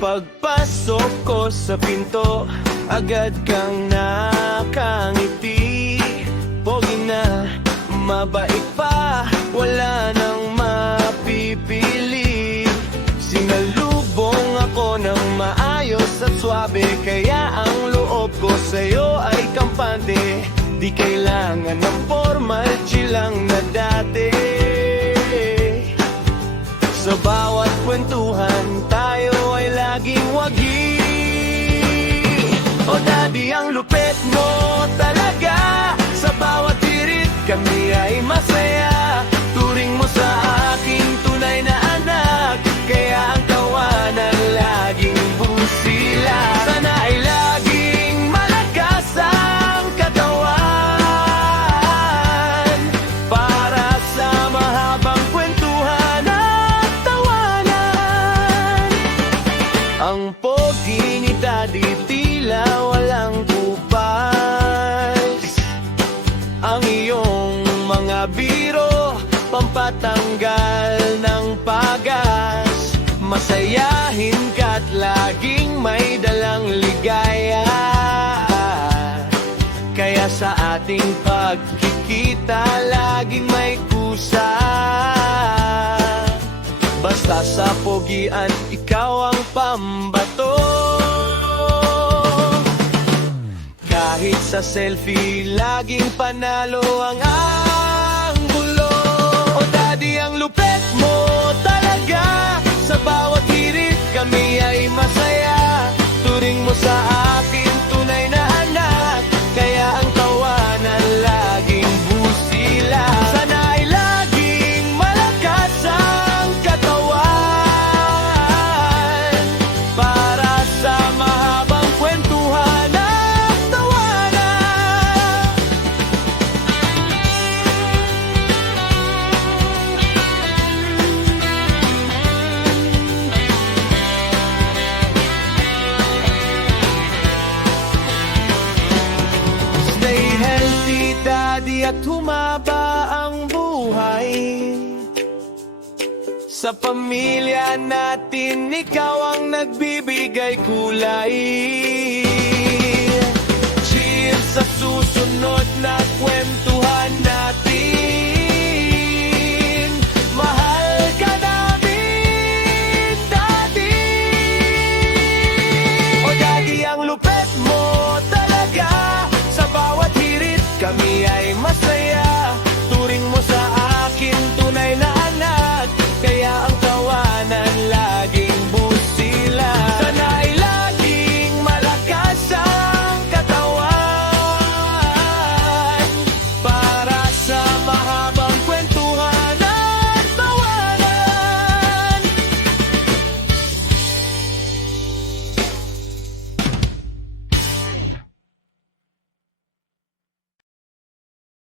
Pagpasok ko sa pinto, agad kang nakangiti. Pogi na, mabait pa, wala nang mapipili. Sinalubong ako ng maayos at swabe, kaya ang loob ko sa'yo ay kampante. Di kailangan ng formal, chill lang na dati. Sa bawat kwentuhan, tayo ay laging wagi. O daddy, ang lupit mo talaga. Sa bawat tirit, kami ay masaya. Turing mo sa aking tunay na anak, kaya ang tawanan laging busila. Sana ay laging malakas ang katawan, para sa mahabang kwentuhan at tawanan. Ang pogi ni daddy tila walang kupas. Ang iyong mga biro, pampatanggal ng pagas. Masayahin ka't laging may dalang ligaya. Kaya sa ating pagkikita, laging may kusa. Basta sa pogian, ikaw ang pambato. Kahit sa selfie, laging panalo ang anggulo. O daddy, ang lupet mo talaga. Sa bawat hirit, kami ay masaya. Turing mo sa akin, tunay na anak, kaya ang tawanan laging busila. Sana ay laging malakas ang katawan, para sa mahabang kwentuhan at tawanan. Stay healthy, daddy, at humaba ang buhay. Sa pamilya natin, ikaw ang nagbibigay kulay. Cheers sa susunod na kwento.